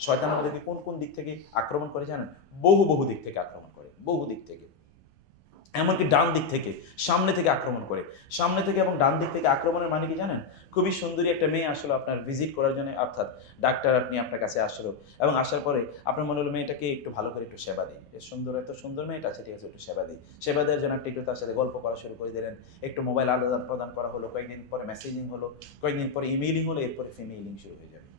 শয়তান আমাদেরকে কোন কোন দিক থেকে আক্রমণ করে জানেন? বহু বহু দিক থেকে আক্রমণ করে, বহু দিক থেকে। এমনকি ডান দিক থেকে, সামনে থেকে আক্রমণ করে। সামনে থেকে এবং ডান দিক থেকে আক্রমণের মানে কি জানেন? খুবই সুন্দরী একটা মেয়ে আসলো আপনার ভিজিট করার জন্য, অর্থাৎ ডাক্তার আপনি আপনার কাছে আসলো। এবং আসার পরে আপনার মনে হলো মেয়েটাকে একটু ভালো করে একটু সেবা দিই। সুন্দর, এত সুন্দর মেয়েটা আছে, ঠিক আছে, একটু সেবা দিই। সেবা দেওয়ার জন্য আপনি একটু তার সাথে গল্প করা শুরু করে দিলেন। একটু মোবাইল আদান প্রদান করা হলো। কয়েকদিন পরে মেসেজিং হলো, কয়েকদিন পরে ইমেইলিং হলো, এরপরে ফিমেইলিং শুরু হয়ে যাবে।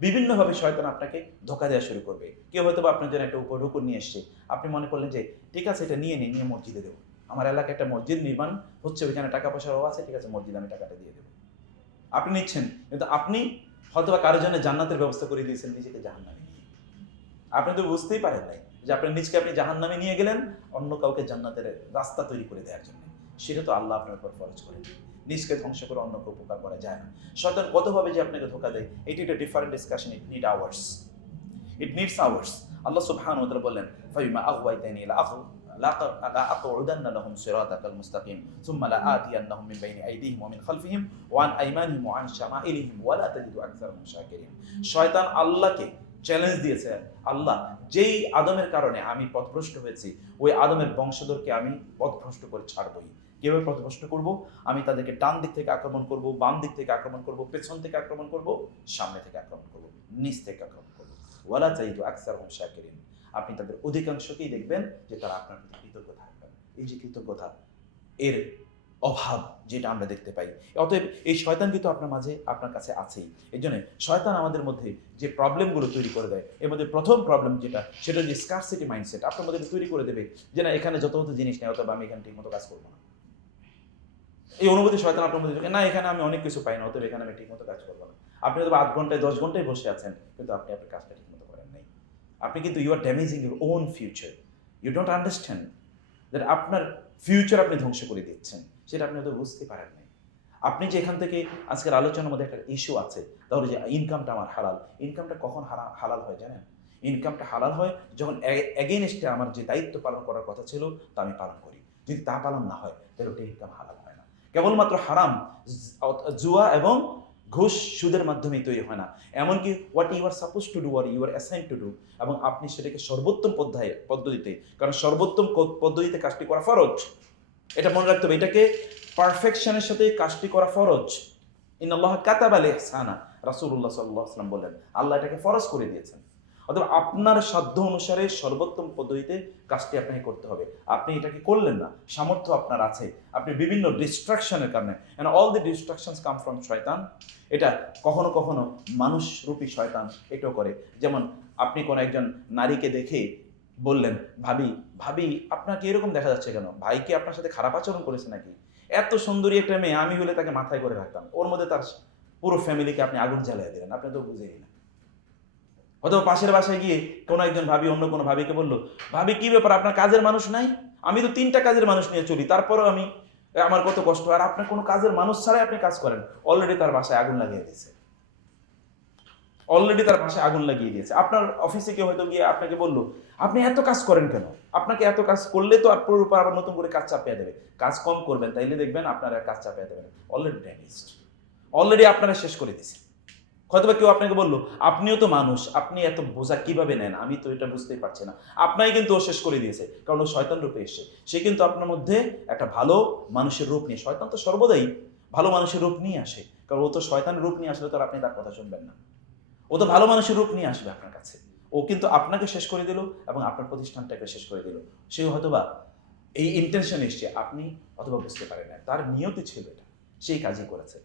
বিভিন্নভাবে শয়তান আপনাকে ধোকা দেওয়া শুরু করবে। কেউ হয়তো বা আপনার জন্য একটা উপঢুকুর নিয়ে এসছে। আপনি মনে করলেন যে, ঠিক আছে, এটা নিয়ে নিয়ে মসজিদে দেবো। আমার এলাকায় একটা মসজিদ নির্মাণ হচ্ছে, ওইখানে টাকা পয়সার অভাব আছে, ঠিক আছে, মসজিদ আমি টাকাটা দিয়ে দেবো। আপনি নিচ্ছেন, কিন্তু আপনি হয়তো বা কারোর জন্য জান্নাতের ব্যবস্থা করে দিয়েছেন, নিজেকে জাহান্নামে নিয়ে। আপনি তো বুঝতেই পারেন নাই যে, আপনার নিজকে আপনি জাহান্নামে নিয়ে গেলেন অন্য কাউকে জান্নাতের রাস্তা তৈরি করে দেওয়ার জন্য। সেটা তো আল্লাহ আপনার উপর ফরজ করে নিজকে ধ্বংস করে অন্যকে উপকার করা যায় না শয়তান কতভাবে যে আপনাকে ধোকা দেয় এটি একটা different discussion it need hours it needs hours Allah সুবহানাহু ওয়া তাআলা বললেন ফাবিমা আগওয়াইতানি লা আখু لا أقعدن لهم صراطك المستقيم ثم لآتينهم من بين أيديهم ومن خلفهم وعن أيمانهم وعن شمائلهم ولا تجد أكثرهم شاكرين শয়তান আল্লাহকে চ্যালেঞ্জ দিয়েছে আল্লাহ যেই আদমের কারণে আমি পথভ্রষ্ট হয়েছি ওই আদমের বংশধরকে আমি পথভ্রষ্ট করে ছাড়বই কীভাবে পথভ্রষ্ট করব, আমি তাদেরকে ডান দিক থেকে আক্রমণ করব, বাম দিক থেকে আক্রমণ করব, পেছন থেকে আক্রমণ করব, সামনে থেকে আক্রমণ করব, নিচ থেকে আক্রমণ করব। ওয়ালা চাইতো আকসার হোম শাকিরিন। আপনি তাদের অধিকাংশকেই দেখবেন যে তারা আপনার প্রতি কৃতজ্ঞ থাকবেন। এই যে কৃতজ্ঞতা, এর অভাব যেটা আমরা দেখতে পাই, অতএব এই শয়তান কিন্তু আপনার মাঝে, আপনার কাছে আছেই। এই জন্য শয়তান আমাদের মধ্যে যে প্রবলেমগুলো তৈরি করে দেয়, এর মধ্যে প্রথম প্রবলেম যেটা, সেটা হচ্ছে স্কারসিটি মাইন্ডসেট আপনার মধ্যে তৈরি করে দেবে যে না, এখানে যত জিনিস নেই অথবা আমি এখানে ঠিক মতো কাজ করব না। এই অনুভূতি শয়তান আপনার মধ্যে ঢোকে, না এখানে আমি অনেক কিছু পাই না অতএব এখানে আমি ঠিকমতো কাজ করব না। আপনি হয়তো আধ ঘন্টায় দশ ঘন্টায় বসে আছেন কিন্তু আপনি আপনার কাজটা ঠিকমতো করেন নাই। আপনি কিন্তু you are damaging your own future you don't understand that আপনার ফিউচার আপনি ধ্বংস করে দিচ্ছেন। সেটা আপনি হয়তো বুঝতে পারেন নাই। আপনি যে এখান থেকে আজকের আলোচনার মধ্যে একটা ইস্যু আছে তাহলে যে ইনকামটা আমার হালাল। ইনকামটা কখন হালাল হয় জানেন? ইনকামটা হালাল হয় যখন এগেনস্টে আমার যে দায়িত্ব পালন করার কথা ছিল তা আমি পালন করি। যদি তা পালন না হয় তাহলে ওটা ইনকাম হালাল হয় কেবলমাত্র হারাম, জুয়া এবং ঘুষ সুদের মাধ্যমেই তৈরি হয় না। এমনকি what you are suppose to do are you are assign to do এবং আপনি সেটাকে সর্বোত্তম পদ্ধতি পদ্ধতিতে, কারণ সর্বোত্তম পদ্ধতিতে কাজটি করা ফরজ। এটা মনে রাখতে হবে, এটাকে পারফেকশনের সাথে কাজটি করা ফরজ। ইন আল্লাহ কাতাব আল ইহসানা রাসূলুল্লাহ সাল্লাল্লাহু আলাইহি ওয়াসাল্লাম বললেন, আল্লাহ এটাকে ফরজ করে দিয়েছেন। অথবা আপনার সাধ্য অনুসারে সর্বোত্তম পদ্ধতিতে কাজটি আপনাকে করতে হবে। আপনি এটাকে করলেন না? সামর্থ্য আপনার আছে। আপনি বিভিন্ন ডিস্ট্রাকশনের কারণে and all the distractions come from শয়তান। এটা কখনো কখনো মানুষ রূপী শয়তান এটাও করে। যেমন আপনি কোনো একজন নারীকে দেখে বললেন, ভাবি ভাবি, আপনাকে এরকম দেখা যাচ্ছে কেন? ভাই কি আপনার সাথে খারাপ আচরণ করেছে নাকি? এত সুন্দরী একটা মেয়ে, আমি হলে তাকে মাথায় করে রাখতাম। ওর মধ্যে তার পুরো ফ্যামিলিকে আপনি আগুন জ্বালিয়ে দিলেন। আপনি তো বুঝেই না। অথবা পাশের বাসায় গিয়ে কোনো একজন ভাবি, অন্য কোনো ভাবিকে বলল, ভাবি, কি ব্যাপার? আপনার কাজের মানুষ নাই? আমি তো তিনটা কাজের মানুষ নিয়ে চলি, তারপরেও আমি আমার কত কষ্ট। আর আপনার কোনো কাজের মানুষ ছাড়াই আপনি কাজ করেন। অলরেডি তার বাসায় আগুন লাগিয়ে দিয়েছে। অলরেডি তার বাসায় আগুন লাগিয়ে দিয়েছে। আপনার অফিসে কেউ হয়তো গিয়ে আপনাকে বলল, আপনি এত কাজ করেন কেন? আপনাকে এত কাজ করলে তো আপনার উপর আবার নতুন করে কাজ চাপিয়ে দেবে। কাজ কম করবেন, তাইলে দেখবেন আপনার কাজ চাপিয়ে দেবেন অলরেডি ড্যামেজড অলরেডি আপনারা শেষ করে দিছে হয়তোবা কেউ আপনাকে বলল, আপনিও তো মানুষ, আপনি এত বোঝা কীভাবে নেন? আমি তো এটা বুঝতেই পারছি না। আপনাই কিন্তু ও শেষ করে দিয়েছে, কারণ ও শয়তান রূপে এসে সে কিন্তু আপনার মধ্যে একটা ভালো মানুষের রূপ নিয়ে, শয়তান তো সর্বদাই ভালো মানুষের রূপ নিয়ে আসে, কারণ ও তো শয়তান রূপ নিয়ে আসলে তো আপনি তার কথা শুনবেন না। ও তো ভালো মানুষের রূপ নিয়ে আসবে আপনার কাছে। ও কিন্তু আপনাকে শেষ করে দিল এবং আপনার প্রতিষ্ঠানটাকে শেষ করে দিল। সে হয়তোবা এই ইন্টেনশন এসছে, আপনি অথবা বুঝতে পারেন না। তার নিয়তি ছিল এটা, সেই কাজই করেছে।